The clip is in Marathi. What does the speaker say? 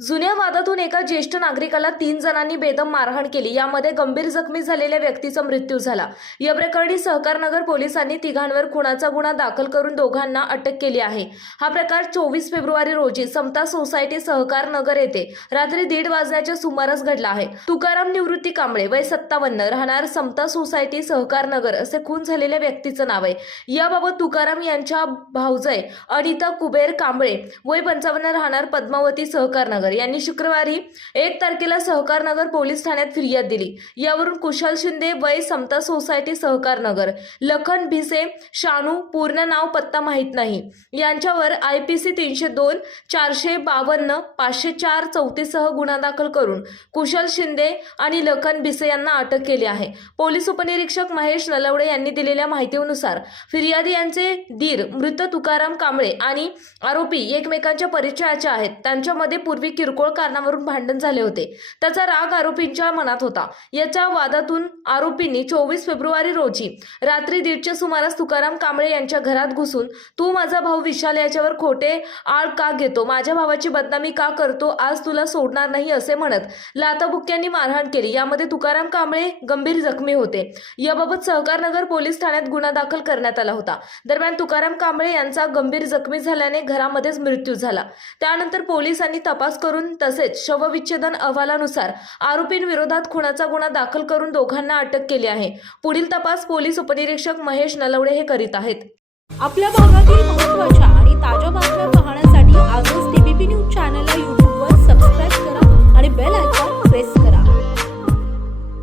जुन्या वादातून एका ज्येष्ठ नागरिकाला तीन जणांनी बेदम मारहाण केली. यामध्ये गंभीर जखमी झालेल्या व्यक्तीचा मृत्यू झाला. या प्रकरणी सहकारनगर पोलिसांनी तिघांवर खुनाचा गुन्हा दाखल करून दोघांना अटक केली आहे. हा प्रकार चोवीस फेब्रुवारी रोजी समता सोसायटी सहकार नगर येथे रात्री दीड वाजण्याच्या सुमारास घडला आहे. तुकाराम निवृत्ती कांबळे वय सत्तावन्न राहणार समता सोसायटी सहकार नगर असे खून झालेल्या व्यक्तीचं नाव आहे. याबाबत तुकाराम यांच्या भाऊजय अनिता कुबेर कांबळे वय पंचावन्न राहणार पद्मावती सहकार नगर यांनी शुक्रवारी एक तारखेला सहकार नगर पोलीस ठाण्यात फिर्याद दिली. यावरून कुशल शिंदे वय समता सोसायटी सहकार नगर लखन भिसे शानू पूर्ण नाव पत्ता माहीत नाही. यांच्यावर आय पी सी तीनशे दोन चारशे बावन्न पाचशे चार चौतीसह गुन्हा दाखल करून कुशल शिंदे आणि लखन भिसे यांना अटक केली आहे. पोलीस उपनिरीक्षक महेश नलवडे यांनी दिलेल्या माहितीनुसार फिर्यादी यांचे दीर मृत तुकाराम कांबळे आणि आरोपी एकमेकांच्या परिचयाचे आहेत. त्यांच्यामध्ये पूर्वी किरकोळ कारणावरून भांडण झाले होते. त्याचा राग आरोपींच्या मनात होता. याच्या वादातून आरोपींनी चोवीस फेब्रुवारी रोजी रात्री दीडच्या सुमारास तुकाराम कांबळे यांच्या घरात घुसून तू माझा भाऊ विशाल याच्यावर खोटे आळ का घेतो? माझ्या भावाची बदनामी का करतो? आज तुला सोडणार नाही असे म्हणत लाताबुक्क्यांनी मारहाण केली. यामध्ये तुकाराम कांबळे गंभीर जखमी होते. याबाबत सहकारनगर पोलीस ठाण्यात गुन्हा दाखल करण्यात आला होता. दरम्यान तुकाराम कांबळे यांचा गंभीर जखमी झाल्याने घरामध्येच मृत्यू झाला. त्यानंतर पोलिसांनी तपास करून तसेच शवविच्छेदन अहवालानुसार आरोपींविरोधात खुनाचा गुन्हा दाखल करून दोघांना अटक केली आहे. पुढील तपास पोलीस उपनिरीक्षक महेश नलवडे हे करीत आहेत. आपल्या भागातील महत्त्वाच्या आणि ताज्या